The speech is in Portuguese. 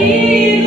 Aí.